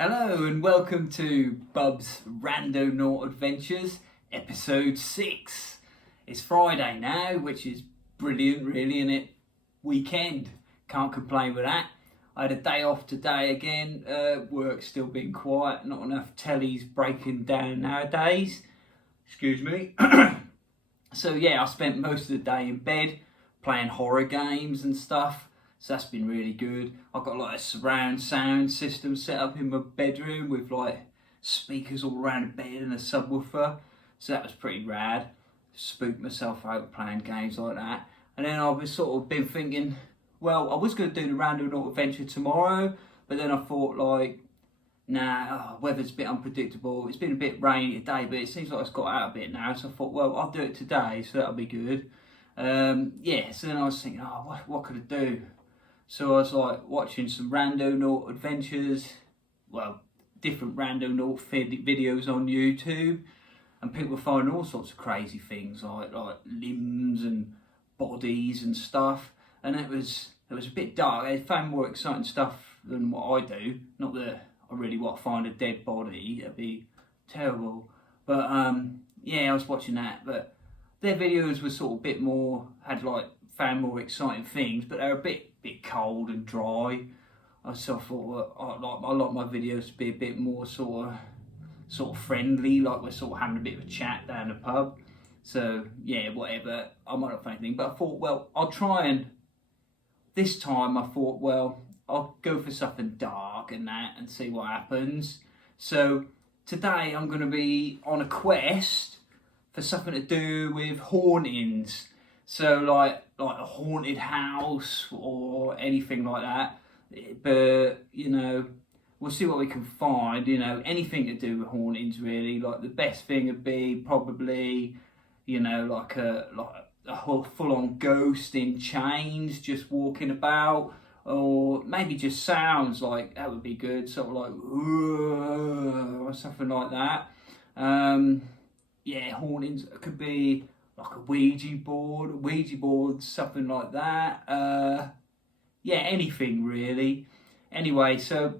Hello and welcome to Bub'z Randonaught Adventures, episode 6. It's Friday now, which is brilliant really, isn't it? Weekend, can't complain with that. I had a day off today again, work's still been quiet, not enough tellies breaking down nowadays. Excuse me. So yeah, I spent most of the day in bed playing horror games and stuff. So that's been really good. I've got like a surround sound system set up in my bedroom with like speakers all around the bed and a subwoofer. So that was pretty rad. Spooked myself out playing games like that. And then I was sort of been thinking, well, I was going to do the Randonaught adventure tomorrow, but then I thought like, nah, weather's a bit unpredictable. It's been a bit rainy today, but it seems like it's got out a bit now. So I thought, well, I'll do it today, so that'll be good. Yeah, so then I was thinking, oh, what could I do? So I was like watching some Randonaught adventures, well, different Randonaught videos on YouTube, and people were finding all sorts of crazy things like limbs and bodies and stuff. And it was a bit dark. I found more exciting stuff than what I do. Not that I really want to find a dead body, that'd be terrible. But yeah, I was watching that. But their videos were sort of a bit more, found more exciting things, but they were a bit cold and dry. So I thought, well, I like my videos to be a bit more sort of friendly, like we're sort of having a bit of a chat down the pub. So yeah, whatever, I might not find anything, but I thought, well, I'll try, and this time I thought, well, I'll go for something dark and that and see what happens. So today I'm going to be on a quest for something to do with hauntings. So like a haunted house or anything like that. But, you know, we'll see what we can find, you know, anything to do with hauntings really. Like the best thing would be probably, you know, like a full-on ghost in chains just walking about, or maybe just sounds, like that would be good, sort of like or something like that. Yeah, hauntings could be like a Ouija board, something like that. Yeah, anything really. Anyway, so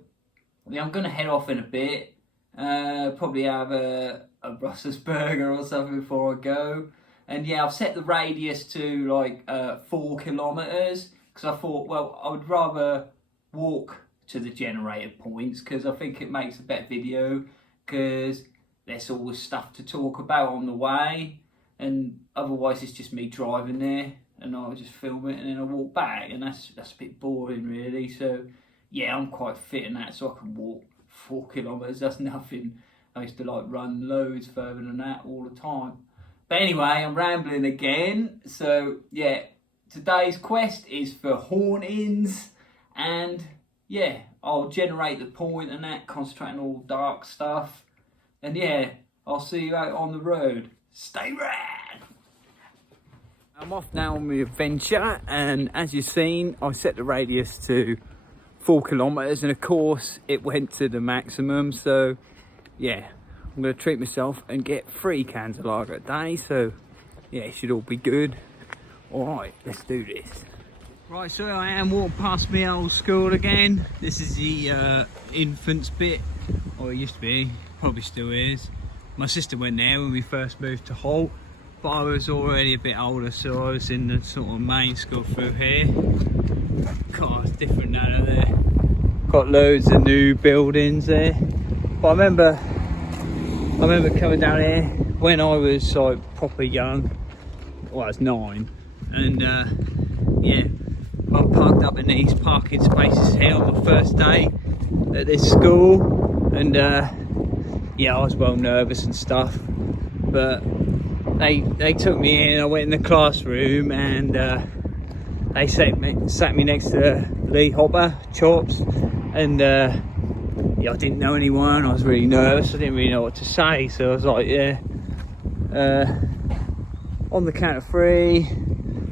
yeah, I'm gonna head off in a bit. Probably have a Brussels burger or something before I go. And yeah, I've set the radius to like 4 kilometers, because I thought, well, I would rather walk to the generated points, because I think it makes a better video, because there's always stuff to talk about on the way. And otherwise it's just me driving there and I'll just film it and then I'll walk back, and that's a bit boring really. So yeah, I'm quite fit in that, so I can walk 4 kilometers, that's nothing. I used to like run loads further than that all the time. But anyway, I'm rambling again. So yeah, today's quest is for hauntings, and yeah, I'll generate the point and that, concentrate on all dark stuff. And yeah, I'll see you out on the road. Stay rad! I'm off now on my adventure, and as you've seen, I set the radius to 4 kilometers, and of course it went to the maximum. So yeah, I'm going to treat myself and get 3 cans of lager a day. So yeah, it should all be good. Alright, let's do this. Right, so I am walking past my old school again. This is the infants bit, or it used to be, probably still is. My sister went there when we first moved to Holt, but I was already a bit older, so I was in the sort of main school through here. God, it's different now there. Got loads of new buildings there. But I remember coming down here when I was like proper young. Well, I was 9, and yeah, I parked up in these parking spaces here on my first day at this school, and yeah, I was well nervous and stuff, but they took me in. I went in the classroom, and they sat me next to Lee Hopper, Chops, and yeah, I didn't know anyone. I was really nervous. I didn't really know what to say, so I was like, yeah, on the count of 3,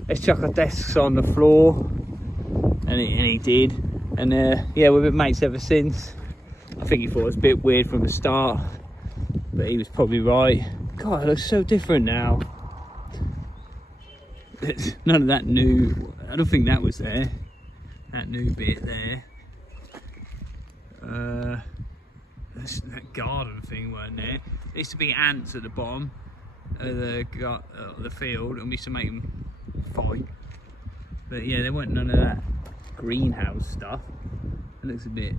let's chuck our desks on the floor, and he did, and yeah, we've been mates ever since. I think he thought it was a bit weird from the start, but he was probably right. God, it looks so different now. None of that new, I don't think that was there, that new bit there. that garden thing, weren't there? There used to be ants at the bottom of the field, and we used to make them fight. But yeah, there weren't none of that greenhouse stuff. It looks a bit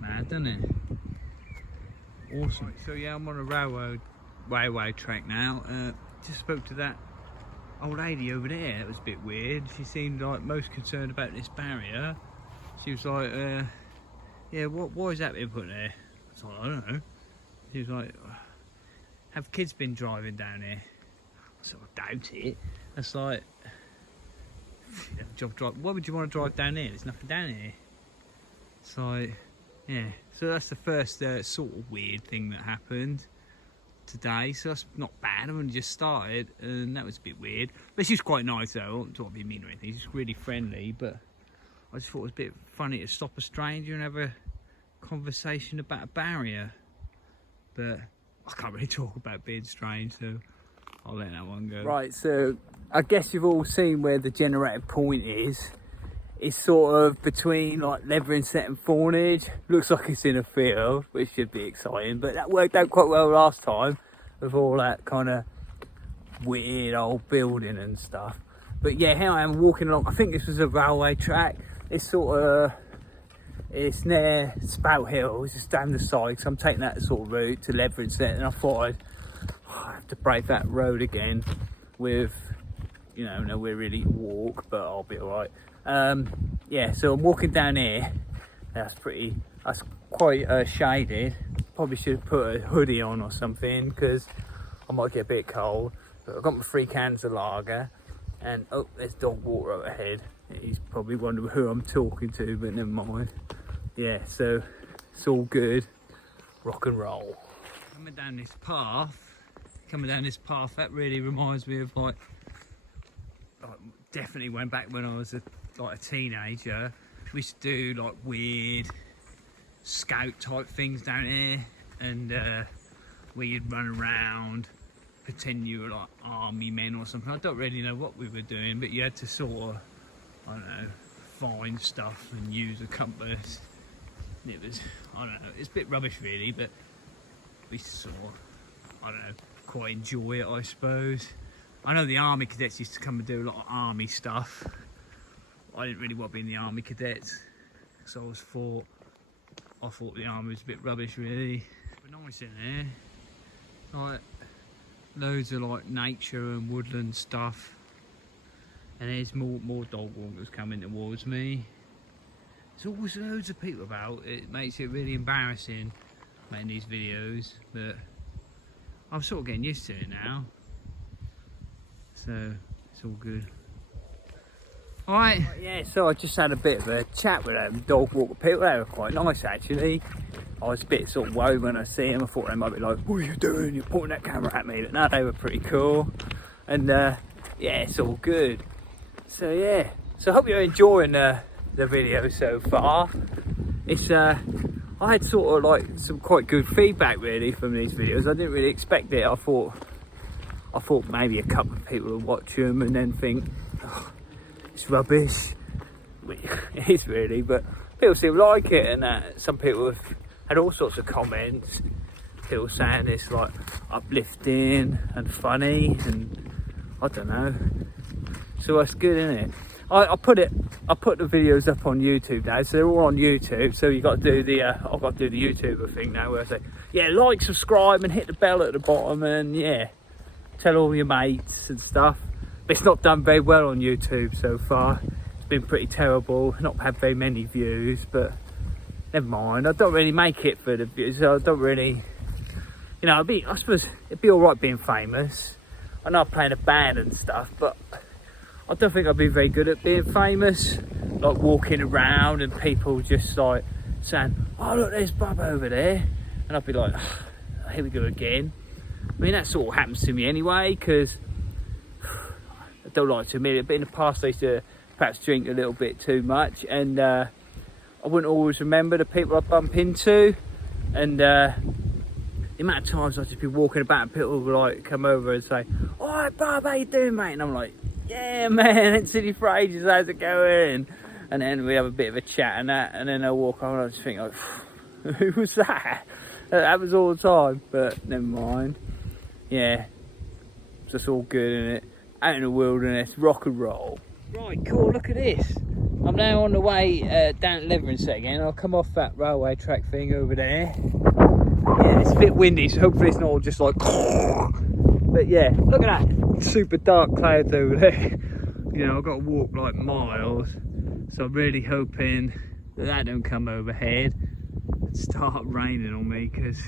mad, doesn't it? Awesome. So yeah, I'm on a railway track now. Just spoke to that old lady over there. It was a bit weird. She seemed like most concerned about this barrier. She was like, yeah, why is that been put there? I was like, I don't know. She was like, have kids been driving down here? I sort of doubt it. That's like, why would you want to drive down here? There's nothing down here. It's like, yeah. So that's the first sort of weird thing that happened today. So that's not bad. I've only just started, and that was a bit weird. But she's quite nice though. I don't want to be mean or anything. She's really friendly, but I just thought it was a bit funny to stop a stranger and have a conversation about a barrier. But I can't really talk about being strange, so I'll let that one go. Right, so I guess you've all seen where the generated point is. It's sort of between like Leveringset and Thornage. Looks like it's in a field, which should be exciting. But that worked out quite well last time with all that kind of weird old building and stuff. But yeah, here I am walking along. I think this was a railway track. It's sort of, it's near Spout Hill. It's just down the side. So I'm taking that sort of route to Leveringset, and I thought I'd have to break that road again with, you know, nowhere really to walk, but I'll be alright. Yeah, so I'm walking down here. That's quite shaded. Probably should have put a hoodie on or something, because I might get a bit cold. But I've got my 3 cans of lager, and oh, there's dog water up ahead. He's probably wondering who I'm talking to, but never mind. Yeah, so it's all good. Rock and roll. Coming down this path, that really reminds me of like definitely went back when I was a teenager. We used to do like weird scout type things down here, and where you'd run around, pretend you were like army men or something. I don't really know what we were doing, but you had to sort of, I don't know, find stuff and use a compass. It was, I don't know, it's a bit rubbish really, but we sort of, I don't know, quite enjoy it, I suppose. I know the army cadets used to come and do a lot of army stuff. I didn't really want to be in the army cadets, so I thought the army was a bit rubbish really. But nice in there, like loads of like nature and woodland stuff. And there's more dog walkers coming towards me. There's always loads of people about. It makes it really embarrassing making these videos, but I'm sort of getting used to it now. So it's all good. Alright. Yeah, so I just had a bit of a chat with them dog walker people. They were quite nice actually. I was a bit sort of worried when I see them. I thought they might be like, what are you doing? You're pointing that camera at me. But no, they were pretty cool. And yeah, it's all good. So yeah, so I hope you're enjoying the video so far. It's I had sort of like some quite good feedback really from these videos. I didn't really expect it. I thought maybe a couple of people would watch them and then think, oh, it's rubbish. It is really, but people seem to like it, and some people have had all sorts of comments. People saying it's like uplifting and funny, and I don't know. So that's good, isn't it? I put the videos up on YouTube now, so they're all on YouTube. So you got to do the I've got to do the YouTuber thing now, where I say, yeah, like, subscribe, and hit the bell at the bottom, and yeah, tell all your mates and stuff. But it's not done very well on YouTube so far. It's been pretty terrible. Not had very many views, but never mind. I don't really make it for the views. So I don't really, you know. I suppose it'd be all right being famous. I know I'm playing a band and stuff, but I don't think I'd be very good at being famous. Like walking around and people just like saying, oh look, there's Bub over there. And I'd be like, oh, here we go again. I mean, that sort of happens to me anyway, because I don't like to admit it, but in the past I used to perhaps drink a little bit too much, and I wouldn't always remember the people I bump into, and the amount of times I'd just be walking about and people would like come over and say, alright Bob, how you doing mate? And I'm like, yeah man, ain't seen you for ages, how's it going? And then we have a bit of a chat and that, and then I walk on and I just think, like, Who was that? That was all the time, but never mind. Yeah, it's just all good, isn't it? Out in the wilderness, rock and roll. Right, cool, look at this. I'm now on the way down to Leveringset again. I'll come off that railway track thing over there. Yeah, it's a bit windy, so hopefully it's not all just like... But yeah, look at that super dark clouds over there. You know, I've got to walk like miles, so I'm really hoping that don't come overhead and start raining on me, because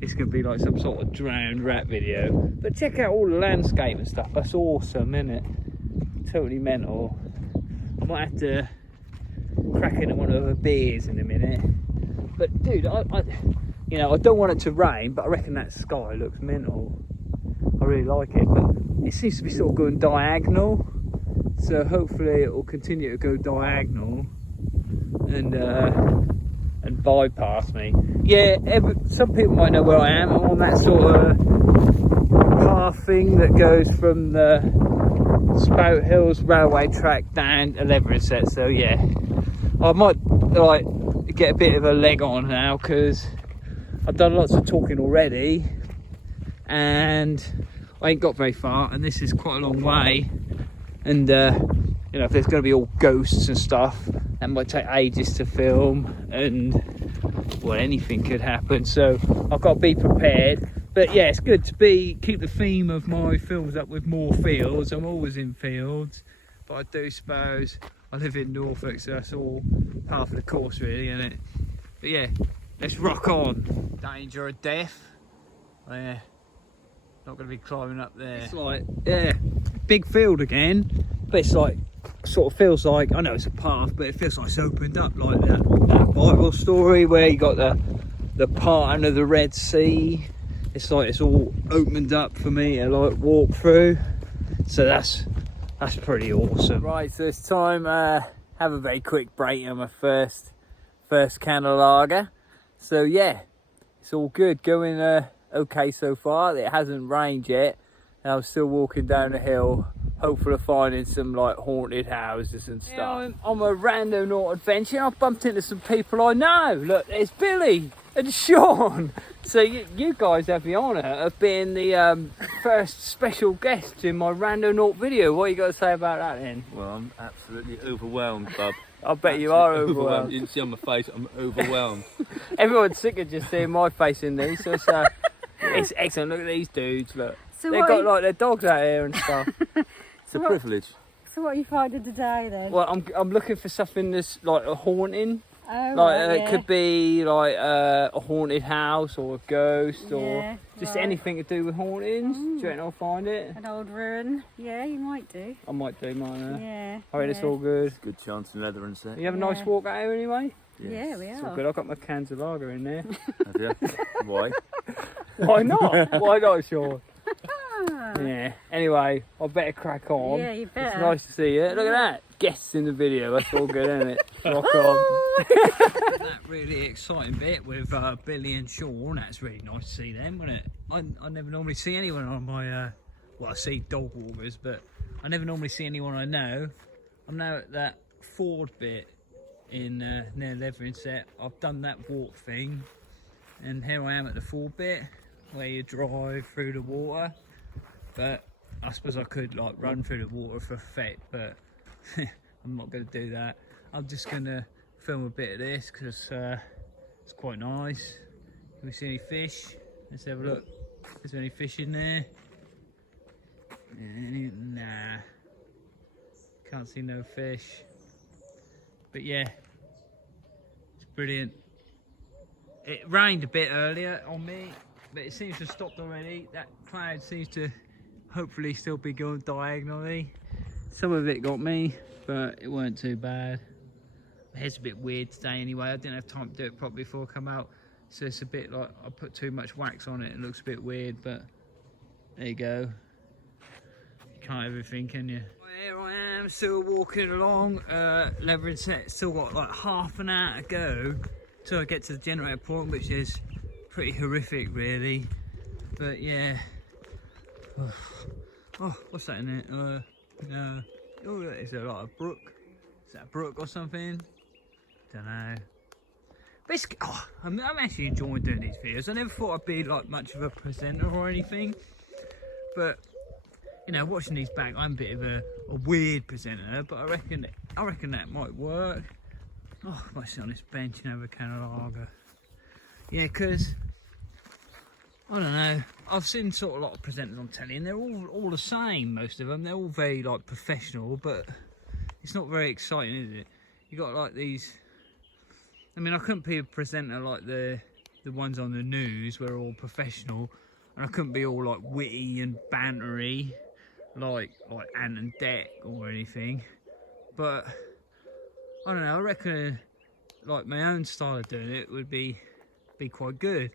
it's going to be like some sort of drowned rat video. But check out all the landscape and stuff, that's awesome, isn't it? Totally mental. I might have to crack into one of the beers in a minute. But dude, you know, I don't want it to rain, but I reckon that sky looks mental. I really like it, but it seems to be sort of going diagonal, so hopefully it will continue to go diagonal and bypass me. Yeah, some people might know where I am. I'm on that sort of path thing that goes from the Spout Hills railway track down to Leveringset, so yeah, I might like get a bit of a leg on now, because I've done lots of talking already and I ain't got very far, and this is quite a long way, and you know, if there's going to be all ghosts and stuff, that might take ages to film, and well, anything could happen, so I've got to be prepared. But yeah, it's good to keep the theme of my films up with more fields. I'm always in fields, but I do suppose I live in Norfolk, so that's all half of the course really, isn't it? But yeah, let's rock on. Danger of death. Oh, yeah, not going to be climbing up there. It's like, yeah, big field again, but it's like, sort of feels like, I know it's a path, but it feels like it's opened up, like that Bible story where you got the parting of the Red Sea. It's like it's all opened up for me to like walk through, so that's pretty awesome. Right, so it's time have a very quick break on my first can of lager. So yeah, it's all good, going okay so far. It hasn't rained yet, and I'm still walking down the hill, hopeful of finding some like haunted houses and stuff. Yeah, I'm a Randonaught adventure. I've bumped into some people I know. Look, there's Billy and Sean. So you guys have the honour of being the first special guests in my Randonaught video. What you got to say about that then? Well, I'm absolutely overwhelmed, Bub. I bet you are overwhelmed. You can see on my face, I'm overwhelmed. Everyone's sick of just seeing my face in these, so it's excellent. Look at these dudes, look. So they've got like their dogs out here and stuff. It's a privilege. So what are you finding today then? Well, I'm looking for something that's like a haunting. Oh, Like right, it could be like a haunted house or a ghost or just anything to do with hauntings. Do you reckon I'll find it? An old ruin. Yeah, you might do. I might do, mightn't I? Yeah. I reckon it's all good. Good chance in Leveringset. You have a nice walk out here anyway? Yes. Yeah, we It's all are. good. I've got my cans of lager in there. Have you? Why? Why not? Why not, Sean? Yeah. Anyway, I better crack on. Yeah, you better. It's nice to see you. Look at that. Guests in the video. That's all good, isn't it? Rock on. That really exciting bit with Billy and Sean. That's really nice to see them, wasn't it? I never normally see anyone on my well, I see dog walkers, but I never normally see anyone I know. I'm now at that ford bit in near Leveringset. I've done that walk thing, and here I am at the ford bit where you drive through the water. But I suppose I could like run through the water for effect, but I'm not going to do that. I'm just going to film a bit of this because it's quite nice. Can we see any fish? Let's have a look. Is there any fish in there? Nah. Can't see no fish. But yeah, it's brilliant. It rained a bit earlier on me, but it seems to have stopped already. That cloud seems to hopefully still be going diagonally. Some of it got me, but it weren't too bad. My head's a bit weird today anyway. I didn't have time to do it properly before I come out, so it's a bit like I put too much wax on it. It looks a bit weird, but there you go. You can't have everything, can you? Here I am, still walking along. Leveringset, still got like half an hour to go till I get to the generator point, which is pretty horrific, really. But yeah. Oh, what's that in it? No. Oh, is there like a brook? Is that a brook or something? Don't know. Basically, I'm actually enjoying doing these videos. I never thought I'd be like much of a presenter or anything, but you know, watching these back, I'm a bit of a weird presenter, but I reckon that might work. Oh, I might sit on this bench and have a can of lager. Yeah, because I don't know. I've seen sort of a lot of presenters on telly, and they're all the same. Most of them, they're all very like professional, but it's not very exciting, is it? You got like these. I mean, I couldn't be a presenter like the ones on the news where they're all professional, and I couldn't be all like witty and bantery like Ant and Dec or anything. But I don't know. I reckon like my own style of doing it would be quite good.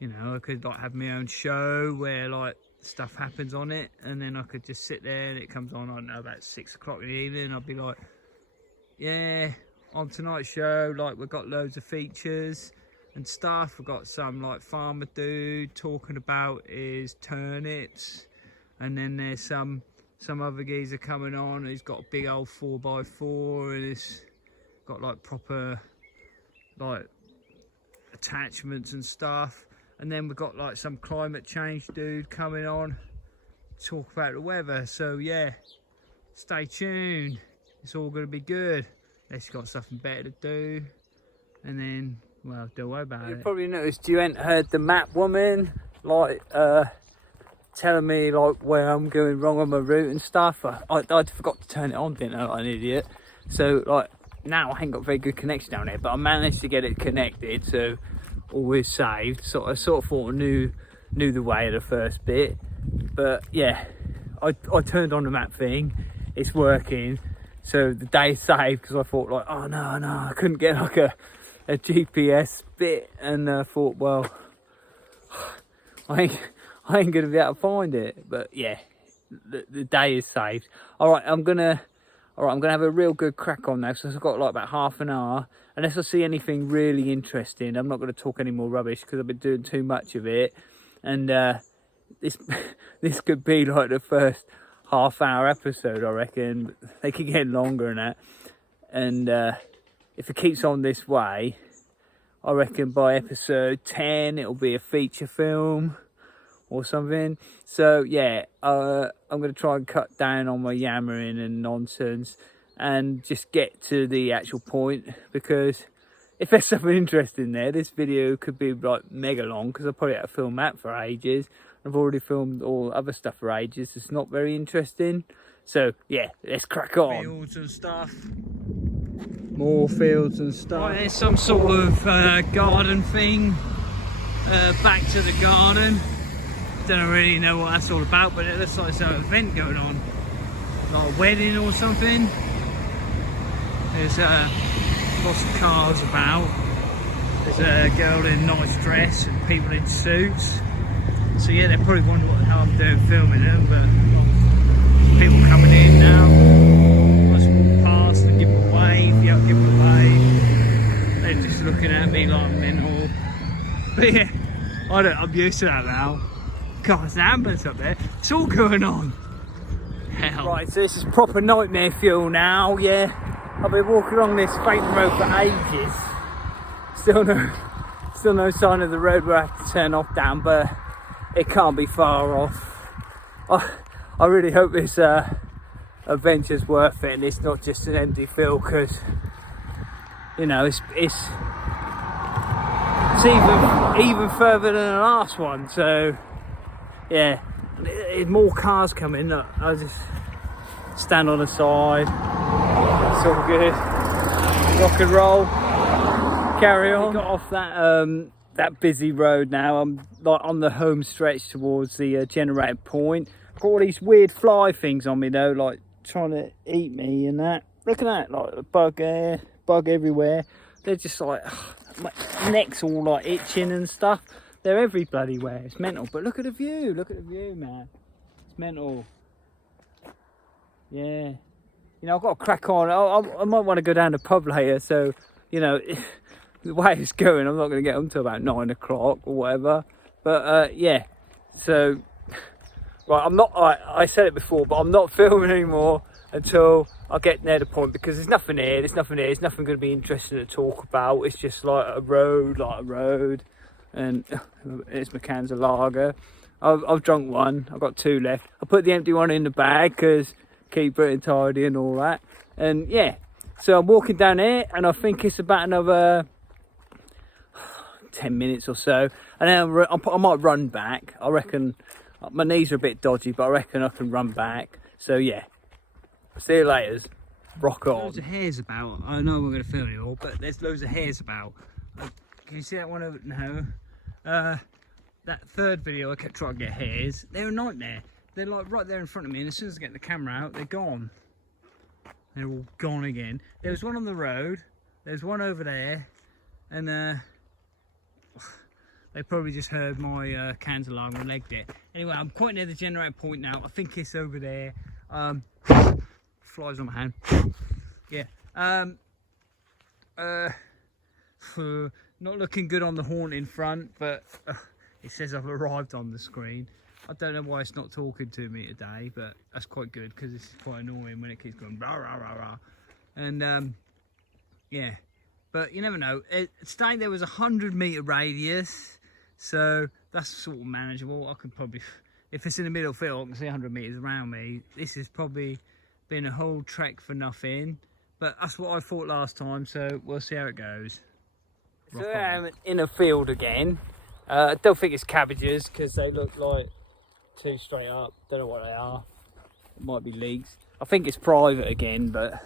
You know, I could like have my own show where like stuff happens on it, and then I could just sit there and it comes on, I don't know, about 6 o'clock in the evening. I'd be like, yeah, on tonight's show, like we've got loads of features and stuff. We've got some like farmer dude talking about his turnips, and then there's some other geezer coming on. He's got a big old 4x4 and it's got like proper like attachments and stuff. And then we've got like some climate change dude coming on to talk about the weather. So yeah, stay tuned. It's all going to be good. Unless you've got something better to do. And then, well, don't worry about it. You probably noticed you ain't heard the map woman like telling me like where I'm going wrong on my route and stuff. I forgot to turn it on, didn't I, like an idiot. So like now I ain't got very good connection down here, but I managed to get it connected, so always saved. So I sort of thought I knew the way of the first bit, but yeah, I turned on the map thing. It's working, so the day's saved, because I thought like, oh no, I couldn't get like a GPS bit, and I thought, well, I ain't gonna be able to find it. But yeah, the day is saved. All right, I'm gonna have a real good crack on now, so I've got like about half an hour. Unless I see anything really interesting, I'm not going to talk any more rubbish because I've been doing too much of it. And this could be like the first half-hour episode, I reckon. They could get longer than that. And if it keeps on this way, I reckon by episode 10 it'll be a feature film or something. So yeah, I'm going to try and cut down on my yammering and nonsense and just get to the actual point, because if there's something interesting there, this video could be like mega long, because I probably had to film that for ages. I've already filmed all other stuff for ages. It's not very interesting. So yeah, let's crack on. Fields and stuff. More fields and stuff. Right, there's some sort of garden thing. Back to the garden. Don't really know what that's all about, but it looks like there's an event going on, like a wedding or something. There's lots of cars about. There's a girl in a nice dress and people in suits. So yeah, they're probably wondering what the hell I'm doing filming them, but people coming in now. I just walk past and give them a wave. Yeah, give them a wave. They're just looking at me like I'm mental. But yeah, I'm used to that now. God, there's an ambulance up there. It's all going on. Hell. Right, so this is proper nightmare fuel now, yeah. I've been walking along this faint road for ages. Still no sign of the road where I have to turn off down, but it can't be far off. I really hope this adventure's worth it and it's not just an empty field, because you know it's even further than the last one. So yeah, there's more cars coming. I'll just stand on the side. It's all good. Rock and roll. Carry on. Got off that busy road now. I'm like on the home stretch towards the generated point. I've got all these weird fly things on me though, like trying to eat me and that. Look at that, like a bug everywhere. They're just like, my neck's all like itching and stuff. They're every bloody where. It's mental. But look at the view. Look at the view, man. It's mental. Yeah. You know, I've got to crack on. I might want to go down the pub later. So, you know, the way it's going, I'm not going to get home till about 9 o'clock or whatever. But, yeah. So, Right, I'm not. I said it before, but I'm not filming anymore until I get near the point, because there's nothing here. There's nothing going to be interesting to talk about. It's just like a road, and it's my cans of lager. I've drunk one. I've got 2 left. I put the empty one in the bag because keep it tidy and all that. And yeah, so I'm walking down here, and I think it's about another 10 minutes or so, and then I might run back. I reckon my knees are a bit dodgy, but I reckon I can run back. So yeah, see you later. Rock on. Loads of hares about. I know we're going to film it all, but there's loads of hares about. Can you see that one over? No. That third video I kept trying to get hares. They're a nightmare. They're like right there in front of me, and as soon as I get the camera out, they're gone. They're all gone again. There was one on the road. There's one over there, and they probably just heard my cans alarm and legged it. Anyway, I'm quite near the generator point now. I think it's over there. Flies on my hand. Yeah. Not looking good on the horn in front, but it says I've arrived on the screen. I don't know why it's not talking to me today, but that's quite good because it's quite annoying when it keeps going rah rah rah rah. And yeah, but you never know. Today there was a 100-meter radius, so that's sort of manageable. I could probably, if it's in the middle field, I can see 100 meters around me. This has probably been a whole trek for nothing, but that's what I thought last time, so we'll see how it goes. So I'm in a field again. I don't think it's cabbages because they look like too straight up. Don't know what they are. It might be leeks. I think it's private again, but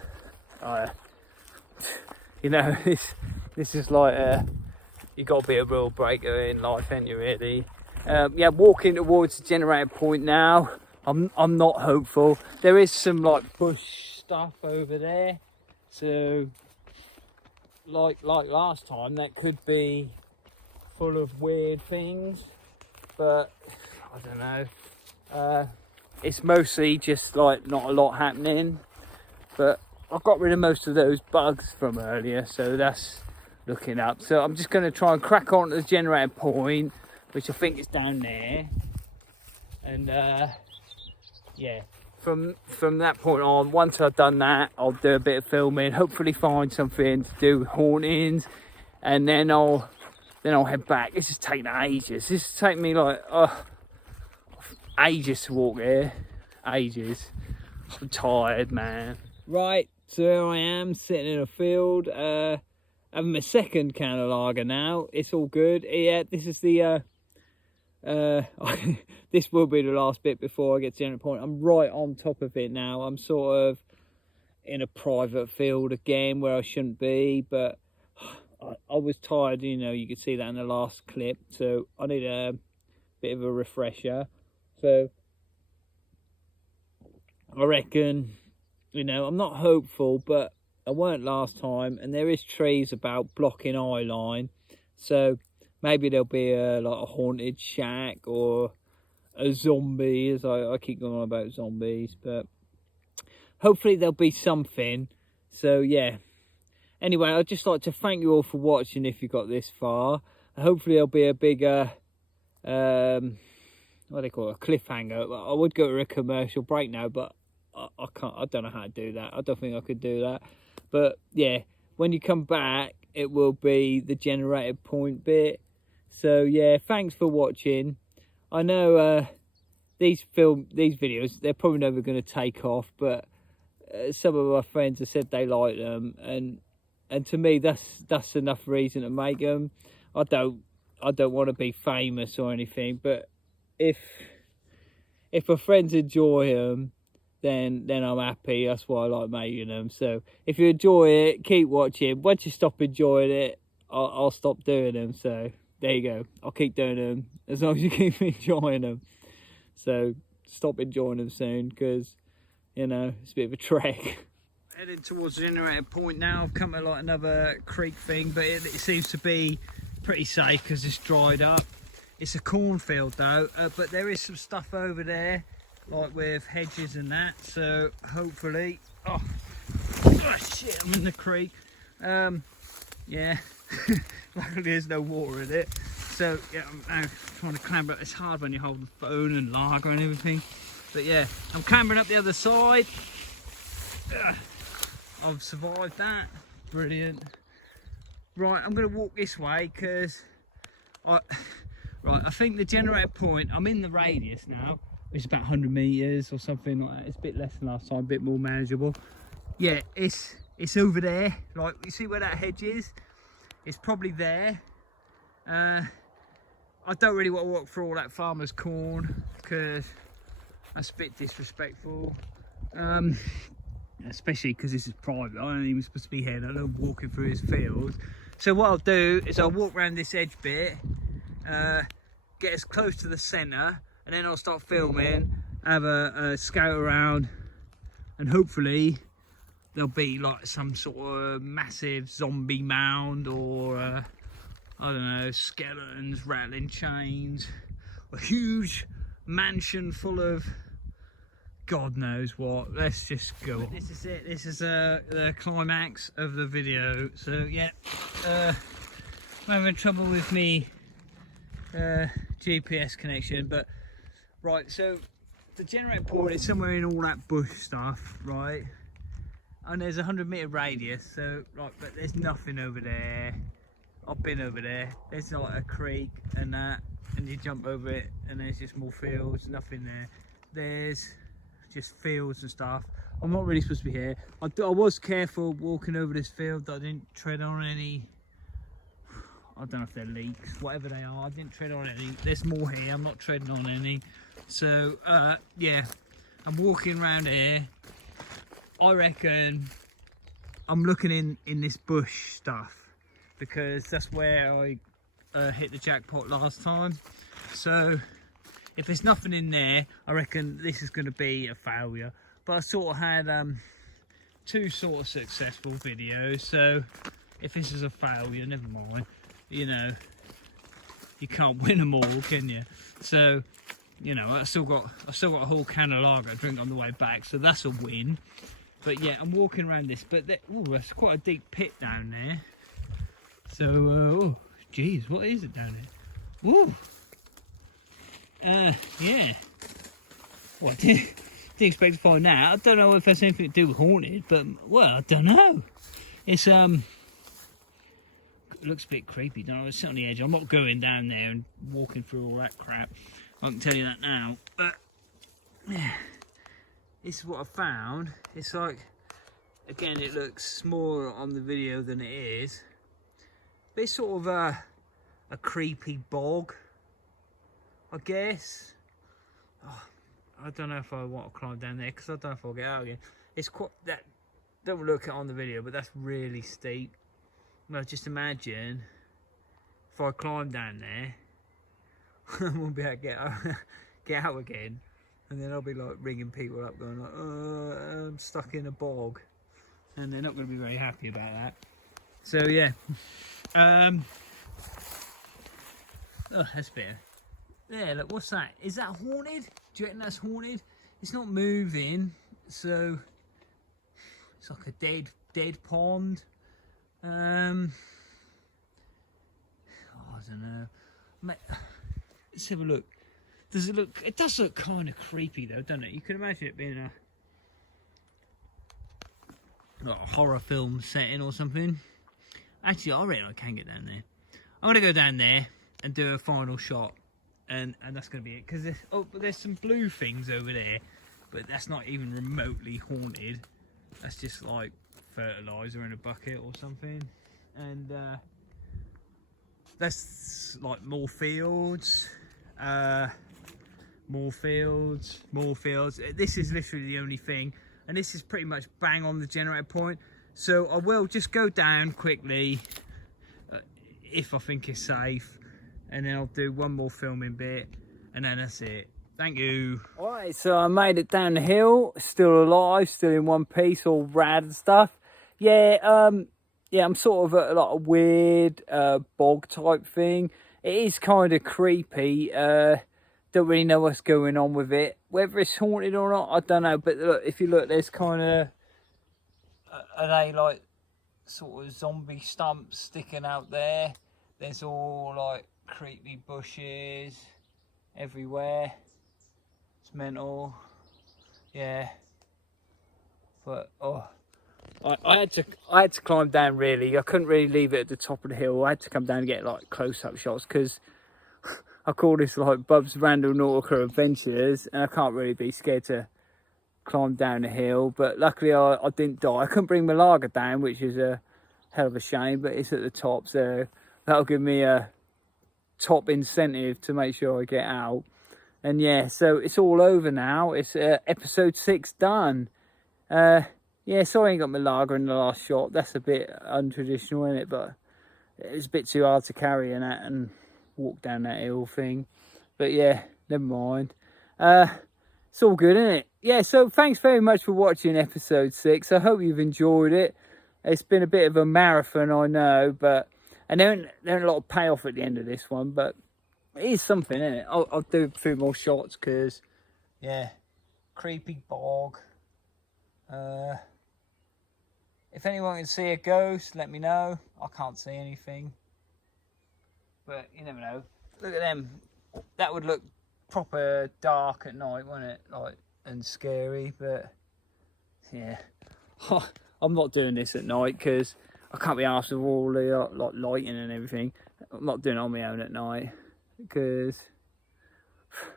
you know, this is like you got to be a real breaker in life, ain't you? Really. Yeah, walking towards the generator point now. I'm not hopeful. There is some like bush stuff over there, so like last time, that could be full of weird things, but I don't know. It's mostly just like not a lot happening, but I've got rid of most of those bugs from earlier, so that's looking up. So I'm just going to try and crack on to the generator point, which I think is down there, and yeah, from that point on, once I've done that, I'll do a bit of filming, hopefully find something to do with hauntings, and then I'll head back. This is taking ages. This is taking me like ages to walk here. Ages. I'm tired, man. Right, so here I am sitting in a field, having my second can of lager now. It's all good. Yeah, this is the this will be the last bit before I get to the end point. I'm right on top of it now. I'm sort of in a private field again where I shouldn't be, but I was tired, you know, you could see that in the last clip, so I need a bit of a refresher. So I reckon, you know, I'm not hopeful, but I weren't last time, and there is trees about blocking eye line, so maybe there'll be like a haunted shack or a zombie, as I keep going on about zombies, but hopefully there'll be something. So yeah, anyway, I'd just like to thank you all for watching if you got this far. Hopefully there'll be a bigger what do they call it, a cliffhanger. I would go to a commercial break now, but I can't. I don't know how to do that. I don't think I could do that. But yeah, when you come back, it will be the generator point bit. So yeah, thanks for watching. I know these videos, they're probably never going to take off, but some of my friends have said they like them, and to me that's enough reason to make them. I don't want to be famous or anything, but if my friends enjoy them, then I'm happy. That's why I like making them. So if you enjoy it, keep watching. Once you stop enjoying it, I'll stop doing them. So there you go. I'll keep doing them as long as you keep enjoying them. So stop enjoying them soon, because, you know, it's a bit of a trek. Heading towards the generator point now. I've come to like another creek thing, but it seems to be pretty safe because it's dried up. It's a cornfield though, but there is some stuff over there, like with hedges and that, so hopefully, oh shit, I'm in the creek. Yeah, luckily there's no water in it, So yeah, I'm now trying to clamber up. It's hard when you hold the phone and lager and everything. But yeah, I'm clambering up the other side. I've survived that. Brilliant. Right, I'm going to walk this way because I think the generator point, I'm in the radius now. It's about 100 meters or something like that. It's a bit less than last time, a bit more manageable. Yeah, it's over there. Like, you see where that hedge is? It's probably there. I don't really want to walk through all that farmer's corn because that's a bit disrespectful. Especially because this is private. I ain't even supposed to be here. I love walking through his fields. So what I'll do is I'll walk around this edge bit, get as close to the centre, and then I'll start filming, have a scout around, and hopefully there'll be like some sort of massive zombie mound or I don't know, skeletons, rattling chains, a huge mansion full of God knows what. Let's just go on. This is it. This is the climax of the video. So yeah, I'm having trouble with me GPS connection, but right. So the generator port is somewhere in all that bush stuff, right? And there's a 100-meter radius. So right, but there's nothing over there. I've been over there. There's like a creek and that, and you jump over it, and there's just more fields. Nothing there. There's just fields and stuff. I'm not really supposed to be here. I was careful walking over this field that I didn't tread on any, I don't know if they're leaks, whatever they are. I didn't tread on any. There's more here. I'm not treading on any. So yeah, I'm walking around here. I reckon I'm looking in this bush stuff because that's where I hit the jackpot last time. So if there's nothing in there, I reckon this is going to be a failure. But I sort of had 2 sort of successful videos, so if this is a failure, never mind. You know, you can't win them all, can you? So, you know, I've still got a whole can of lager to drink on the way back, so that's a win. But yeah, I'm walking around this, but ooh, that's quite a deep pit down there. So, oh, geez, what is it down there? Ooh. Yeah. Well, I didn't expect to find out. I don't know if that's anything to do with haunted, but well, I don't know. It's it looks a bit creepy, don't it? It's on the edge. I'm not going down there and walking through all that crap. I can tell you that now. But yeah, this is what I found. It's like, again, it looks smaller on the video than it is. But it's sort of a creepy bog, I guess. Oh, I don't know if I want to climb down there because I don't know if I'll get out again. It's quite that. Don't look at it on the video, but that's really steep. Well, just imagine if I climb down there, I won't be able to get out again, and then I'll be like ringing people up, going like, "I'm stuck in a bog," and they're not going to be very happy about that. So yeah, oh, that's better. Yeah, look, what's that? Is that haunted? Do you reckon that's haunted? It's not moving, so it's like a dead pond. Oh, I don't know. Mate, let's have a look. Does it look? It does look kind of creepy though, doesn't it? You can imagine it being like a horror film setting or something. Actually, I reckon I can get down there. I'm gonna go down there and do a final shot. And that's going to be it, because there's some blue things over there, but that's not even remotely haunted. That's just like fertilizer in a bucket or something. And that's like more fields. This is literally the only thing, and this is pretty much bang on the generator point. So I will just go down quickly if I think it's safe. And then I'll do one more filming bit, and then that's it. Thank you. Alright, so I made it down the hill, still alive, still in one piece, all rad and stuff. Yeah, I'm sort of at like a weird bog type thing. It is kind of creepy. Don't really know what's going on with it. Whether it's haunted or not, I don't know. But look, if you look, there's kind of are they like sort of zombie stumps sticking out there? There's all like creepy bushes everywhere. It's mental. Yeah. But I had to climb down really. I couldn't really leave it at the top of the hill. I had to come down and get like close-up shots because I call this like Bub'z Randonaught adventures, and I can't really be scared to climb down the hill. But luckily I didn't die. I couldn't bring my lager down, which is a hell of a shame, but it's at the top, so that'll give me a top incentive to make sure I get out. And yeah, so it's all over now. It's episode 6 done. Yeah, sorry I ain't got my lager in the last shot. That's a bit untraditional, isn't it? But it's a bit too hard to carry in that and walk down that hill thing. But yeah, never mind. It's all good, isn't it? Yeah, so thanks very much for watching episode 6. I hope you've enjoyed it. It's been a bit of a marathon, I know, but and there ain't a lot of payoff at the end of this one, but it is something, isn't it? I'll do a few more shots because, yeah, creepy bog. If anyone can see a ghost, let me know. I can't see anything, but you never know. Look at them. That would look proper dark at night, wouldn't it? Like, and scary, but yeah. I'm not doing this at night because I can't be arsed with all the like lighting and everything. I'm not doing it on my own at night because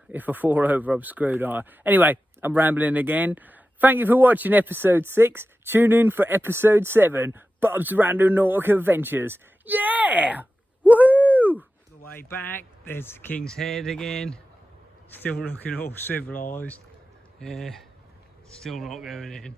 if I fall over, I'm screwed. Anyway, I'm rambling again. Thank you for watching episode 6. Tune in for episode 7, Bub'z Randonaught Adventures. Yeah! Woohoo! The way back, there's the King's Head again. Still looking all civilised. Yeah, still not going in.